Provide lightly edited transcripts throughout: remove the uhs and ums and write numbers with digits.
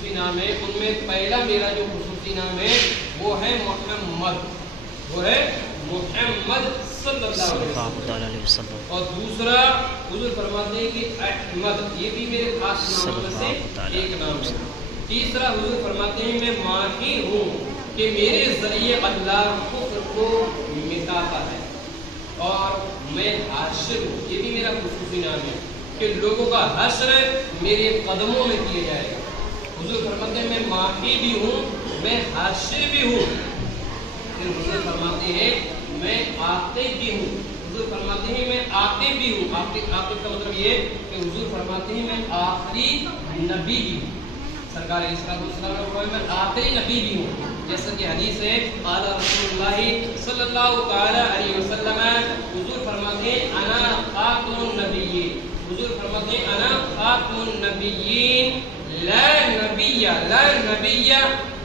خصوصی نام ہے، ان میں پہلا میرا جو خصوصی نام ہے وہ ہے محمد، وہ ہے محمد صلی اللہ علیہ وسلم، اور دوسرا حضور فرماتے ہیں کہ احمد، یہ بھی میرے خاص ناموں میں سے ایک نام ہے۔ تیسرا حضور فرماتے ہیں میں ماہر ہوں کہ میرے ذریعے اللہ کفر کو مٹاتا ہے، اور میں حاشر ہوں، یہ بھی میرا خصوصی نام ہے کہ لوگوں کا حشر میرے قدموں میں کیا جائے گا۔ حضور فرماتے ہیں میں ماہی بھی ہوں، میں حاشر بھی ہوں، پھر حضور فرماتے ہیں میں عاقب بھی ہوں، حضور فرماتے ہیں میں عاقب بھی ہوں۔ عاقب کا مطلب یہ کہ حضور فرماتے ہیں میں آخری نبی بھی ہوں، سرکار اسلام میں آخری نبی بھی ہوں، جیسا کہ حدیث ہے قال رسول اللہ صلی اللہ تعالی علیہ وسلم، حضور فرماتے ہیں انا خاتم النبیین، حضور فرماتے ہیں انا خاتم النبیین لا نبی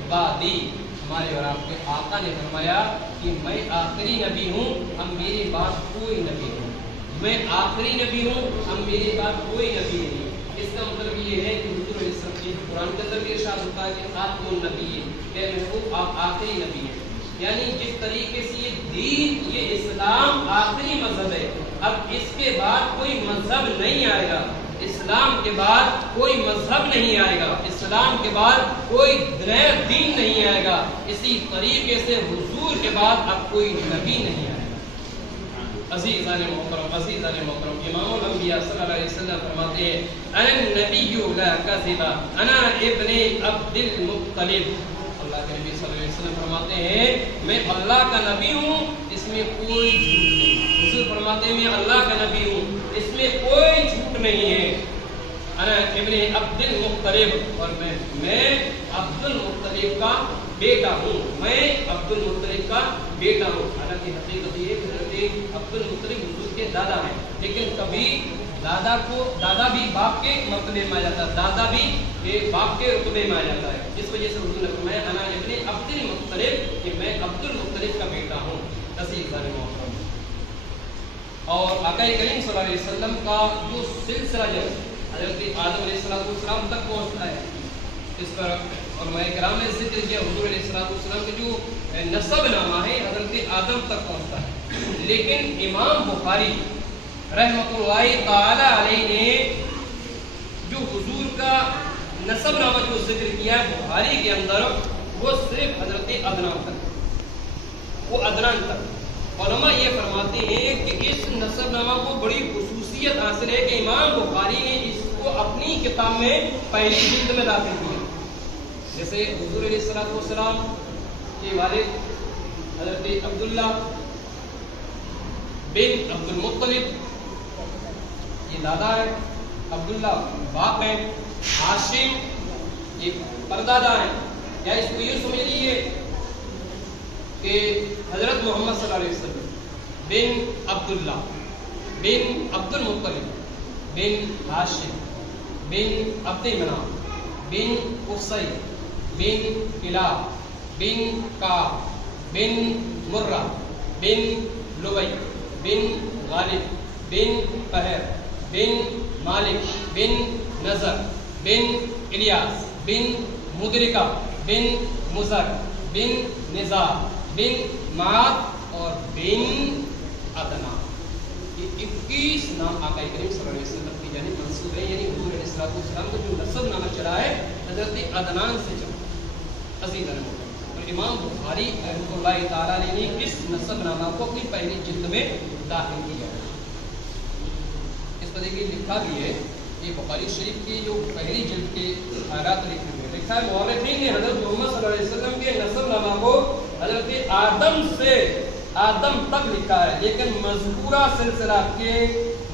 بعدی، ہمارے اور آپ کے آقا نے فرمایا کہ میں آخری نبی ہوں، اب میرے بعد کوئی نبی نہیں، میں آخری نبی ہوں، اب میرے بعد کوئی نبی نہیں۔ اس کا مطلب یہ ہے کہ حضور علیہ السلام کی قرآن کے اندر ارشاد ہوتا ہے کہ خاتم النبیین، کہ محبوب آپ آخری نبی ہیں، یعنی جس طریقے سے یہ دین، یہ اسلام آخری مذہب ہے، اب اس کے بعد کوئی مذہب نہیں آئے گا، اسلام کے بعد کوئی مذہب نہیں آئے گا، اسلام کے بعد کوئی نیا دین نہیں آئے گا، اسی طریقے سے حضور کے بعد اب کوئی نبی نہیں آئے گا۔ عزیزان محترم، عزیزان محترم، امام الانبیاء صلی اللہ علیہ وسلم فرماتے ہیں انا النبی لا کذب انا ابن عبد المطلب، اللہ کے نبی صلی اللہ علیہ وسلم فرماتے ہیں میں اللہ کا نبی ہوں، اس میں کوئی جھوٹ نہیں، حضور فرماتے ہیں میں اللہ کا نبی ہوں، اس میں کوئی جھوٹ نہیں ہے، انا ابن عبد المطلب، اور میں عبد المطلب کا بیٹا ہوں، میں عبد المطلب کا بیٹا ہوں۔ حالانکہ حقیقت یہ ہے کہ حضرت عبد المطلب حضور کے دادا ہیں، لیکن کبھی دادا بھی باپ کے مرتبے میں آ جاتا ہے، دادا بھی باپ کے رتبے میں آ جاتا ہے، اس وجہ سے حضور نے فرمایا انا ابن عبد المطلب، کہ میں عبد المطلب کا بیٹا ہوں۔ عزیزان محترم، اور آقا کریم صلی اللہ علیہ وسلم کا جو سلسلہ جو حضرت آدم علیہ السلام تک پہنچتا ہے، اس پر علماء کرام نے ذکر کیا حضور علیہ السلام کے جو نسب نامہ ہے حضرت آدم تک پہنچتا ہے، لیکن امام بخاری رحمۃ اللہ تعالی علیہ نے جو حضور کا نسب نامہ جو ذکر کیا ہے بخاری کے اندر، وہ صرف حضرت عدنان تک، وہ عدنان تک۔ علماء یہ فرماتے ہیں کہ اس نسب نامہ کو بڑی خصوصیت حاصل ہے کہ امام بخاری نے اس کو اپنی کتاب میں پہلی جلد میں داخل کیا، جیسے حضور علیہ السلام کے والد حضرت عبداللہ بن عبد المطلب، یہ دادا ہے، عبداللہ باپ ہے، ہاشم یہ پردادا ہے، یا اس کو یہ سمجھ لیجیے کہ حضرت محمد صلی اللہ علیہ وسلم بن عبداللہ بن عبد المطلب بن ہاشم بن عبد مناف بن قصی بن کلاب بن کعب بن مرہ بن لوی بن غالب بن فہر بن مالک بن نظر بن الیاس بن مدرکہ بن مزر بن نزار بن معاد اور بن عدنان، یہ 21 نام آقا کریم صلی اللہ علیہ وسلم کی جانب منسوب ہے، یعنی حضور علیہ السلام کا جو نسب نامہ چلا ہے حضرت عدنان سے چلا۔ عزیزان محترم، اور امام بخاری رحمۃ اللہ تعالی علیہ نے اس نسب نامہ کو اپنی پہلی جلد میں داخل کیا ہے۔ اس پر دیکھیے لکھا بھی ہے، یہ بخاری شریف کی جو پہلی جلد کے خیرات لکھے ہوئے لکھا ہے مورخین نے حضرت محمد صلی اللہ علیہ وسلم کے نسب نامہ کو حضرت آدم سے آدم تک لکھا ہے، لیکن مذکورہ سلسلہ کے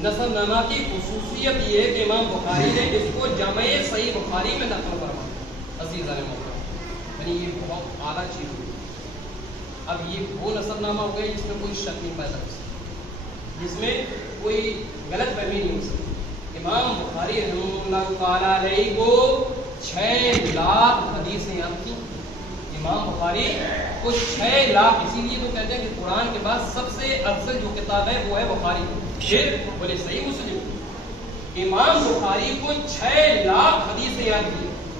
نسب نامہ کی خصوصیت یہ ہے کہ امام بخاری نے اس کو جامع صحیح بخاری میں نقل فرمایا۔ عزیزان محترم، یعنی یہ بہت اعلیٰ چیز ہوئی۔ اب یہ وہ نسب نامہ ہو گئی جس میں کوئی شک نہیں پیدا ہو سکتا، جس میں کوئی غلط فہمی نہیں ہو سکتی۔ امام بخاری رحمہ اللہ تعالی علیہ کو 6 لاکھ حدیثیں یاد تھیں۔ امام بخاری کو 6 لاکھ، اسی لیے تو کہتے ہیں کہ قرآن کے بعد سب سے افضل جو کتاب ہے وہ ہے بخاری، پھر بولے صحیح مسلم۔ امام بخاری کو 6 لاکھ حدیثیں یاد تھیں،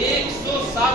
107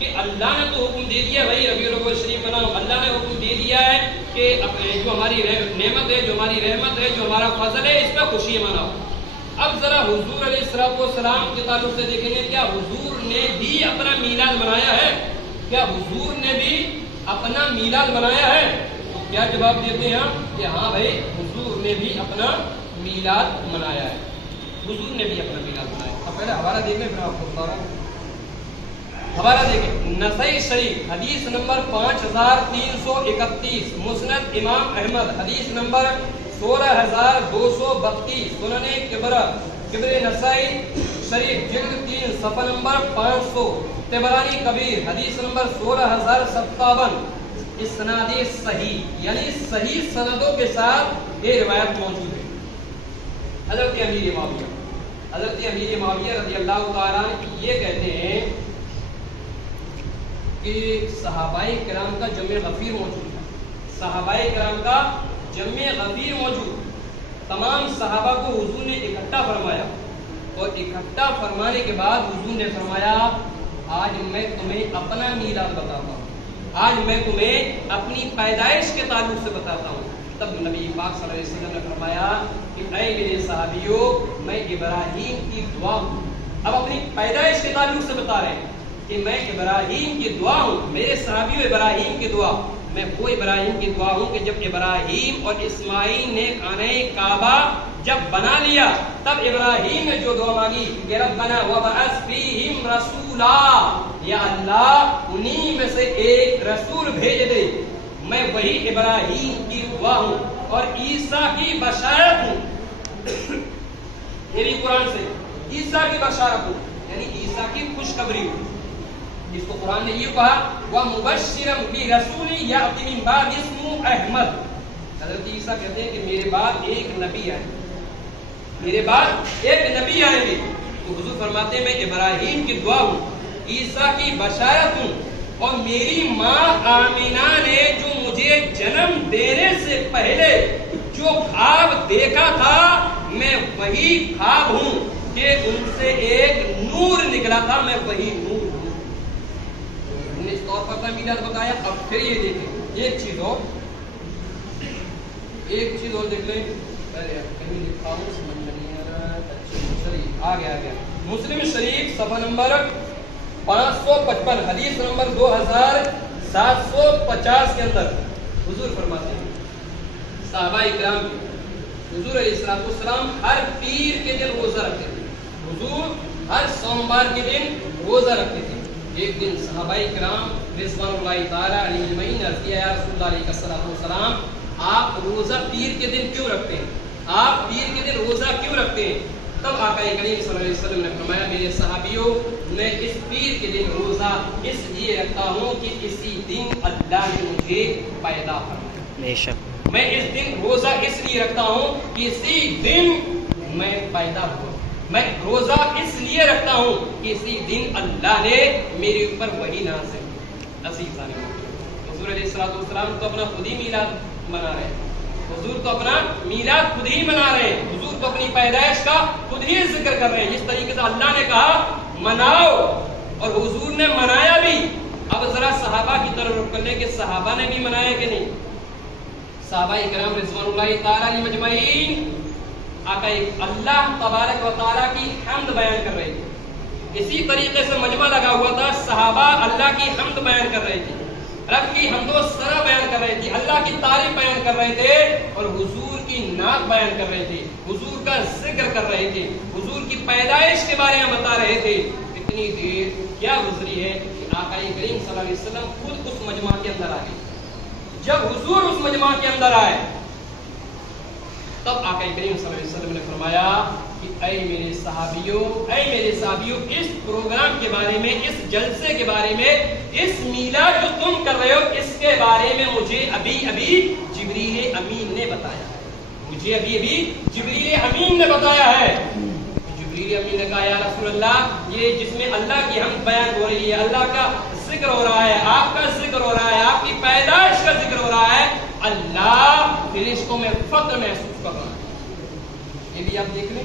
کہ اللہ نے تو حکم دے دیا بھائی ربیع الاول شریف مناؤ، اللہ نے حکم دے دیا ہے کہ جو ہماری نعمت ہے، جو ہماری رحمت ہے، جو ہمارا فضل ہے، اس پہ خوشی مناؤ۔ اب ذرا حضور علیہ السلام کے تعلق سے دیکھیں گے، کیا حضور نے بھی اپنا میلاد منایا ہے؟ کیا حضور نے بھی اپنا میلاد منایا ہے؟ کیا جواب دیتے ہیں کہ ہاں بھائی حضور نے بھی اپنا میلاد منایا ہے، حضور نے بھی اپنا میلاد منایا ہے۔ اب پہلے حوالہ دیکھ لیں پھر آپ کو بتا رہا ہوں۔ حوالہ دیکھیں، نسائی شریف حدیث نمبر 5331، مسند امام احمد حدیث نمبر 16232، سنن کبر نسائی شریف جلد 3 صفحہ نمبر 500، طبرانی کبیر حدیث نمبر 16057، اسناد صحیح یعنی صحیح سندوں کے ساتھ یہ روایت موجود ہے۔ حضرت امیر معاویہ رضی اللہ تعالیٰ یہ کہتے ہیں کہ صحابہ کرام کا جمع غفیر موجود ہے، صحابہ کرام کا جمع غفیر موجود، تمام صحابہ کو حضور نے اکٹھا فرمایا، اور اکٹھا فرمانے کے بعد حضور نے فرمایا آج میں تمہیں اپنا میلاد بتاتا ہوں، آج میں تمہیں اپنی پیدائش کے تعلق سے بتاتا ہوں۔ تب نبی پاک صلی اللہ علیہ وسلم نے فرمایا کہ اے میرے صحابیوں، میں ابراہیم کی دعا ہوں۔ اب اپنی پیدائش کے تعلق سے بتا رہے ہیں کہ میں ابراہیم کی دعا ہوں، میرے صحابیوں ابراہیم کی دعا، میں وہ ابراہیم کی دعا ہوں کہ جب ابراہیم اور اسماعیل نے خانہ کعبہ جب بنا لیا، تب ابراہیم نے جو دعا مانگی کہ ربنا وابعث فیہم رسولا، یا اللہ انہی میں سے ایک رسول بھیج دے، میں وہی ابراہیم کی دعا ہوں اور عیسیٰ کی بشارت ہوں۔ یہ بھی قرآن سے عیسیٰ کی بشارت ہوں یعنی عیسیٰ کی خوشخبری ہوں، جس کو قرآن نے یہ کہا وَمُبَشِّرًا بِرَسُولٍ يَأْتِي مِن بَعْدِهِ اسْمُهُ احمد۔ حضرت عیسیٰ کہتے ہیں کہ میرے بعد ایک نبی آئے گے، میرے بعد ایک نبی آئیں گے، تو حضور فرماتے ہیں میں ابراہیم کی دعا ہوں، عیسیٰ کی بشارت ہوں، اور میری ماں آمینہ نے جو مجھے جنم دینے سے پہلے جو خواب دیکھا تھا، میں وہی خواب ہوں کہ ان سے ایک نور نکلا تھا، میں وہی نور ہوں۔ اس طور پر تھا میلاد بتایا۔ اب پھر یہ دیکھیں ایک چیز اور دیکھ لیں، کہیں لکھا ہوں سمجھ میں نہیں آ رہا، آ گیا مسلم شریف صفحہ نمبر 555 حدیث نمبر 2750 کے اندر حضور فرماتے ہیں صحابہ اکرام حضور علیہ السلام ہر پیر کے دن روزہ رکھتے تھے، حضور ہر سوموار کے دن روزہ رکھتے تھے۔ ایک دن صحابہ کرام رضوان اللہ تعالی علیہ اجمعین عرض کیا یا رسول اللہ علیہ السلام، آپ روزہ پیر کے دن کیوں رکھتے ہیں؟ آپ پیر کے دن روزہ کیوں رکھتے ہیں؟ تب آقا کریم صلی اللہ علیہ وسلم نے فرمایا میرے صحابیوں، میں اس پیر کے دن روزہ اس لیے رکھتا ہوں کہ اسی دن اللہ نے مجھے پیدا فرمایا۔ بے شک میں اس دن روزہ اس لیے رکھتا ہوں کہ اسی دن میں پیدا ہوا، میں روزہ اس لیے رکھتا ہوں کہ اسی دن اللہ نے میرے اوپر وحی نازل کی۔ عزیزان حضور علیہ السلام تو اپنا خود ہی میلاد منا رہے ہیں، حضور تو اپنا میلاد خود ہی منا رہے ہیں، حضور تو اپنی پیدائش کا خود ہی ذکر کر رہے ہیں، جس طریقے سے اللہ نے کہا مناؤ اور حضور نے منایا بھی۔ اب ذرا صحابہ کی طرف رخ کر لیں کہ صحابہ نے بھی منایا کہ نہیں۔ صحابہ کرام رضوان اللہ تعالی علیہ مجمعین آقا اللہ تبارک و تعالیٰ کی حمد بیان کر رہے تھے، اسی طریقے سے مجمع لگا ہوا تھا، صحابہ اللہ کی حمد بیان کر رہے تھے، رب کی حمد و ثنا بیان کر رہے تھے، اللہ کی تعریف بیان کر رہے تھے، اور حضور کی نعت بیان کر رہے تھے، حضور کا ذکر کر رہے تھے، حضور کی پیدائش کے بارے میں بتا رہے تھے۔ اتنی دیر کیا گزری ہے کہ آقا کریم صلی اللہ علیہ وسلم خود اس مجمع کے اندر آ گئے۔ جب حضور اس مجمع کے اندر آئے تب آقا کریم صلی اللہ علیہ وسلم نے فرمایا کہ اے میرے صحابیوں، اس پروگرام کے بارے میں، اس جلسے کے بارے میں، اس میلاد جو تم کر رہے ہو، اس کے بارے میں مجھے ابھی جبریل امین نے بتایا ہے، مجھے ابھی جبریل امین نے بتایا ہے۔ جبریل امین نے کہا یا رسول اللہ، یہ جس میں اللہ کی حمد بیان ہو رہی ہے، اللہ کا ذکر ہو رہا ہے، آپ کا ذکر ہو رہا ہے، آپ کی پیدائش کا ذکر ہو رہا ہے، اللہ فرشتوں میں فخر محسوس کر رہا ہے۔ یہ بھی آپ دیکھ لیں،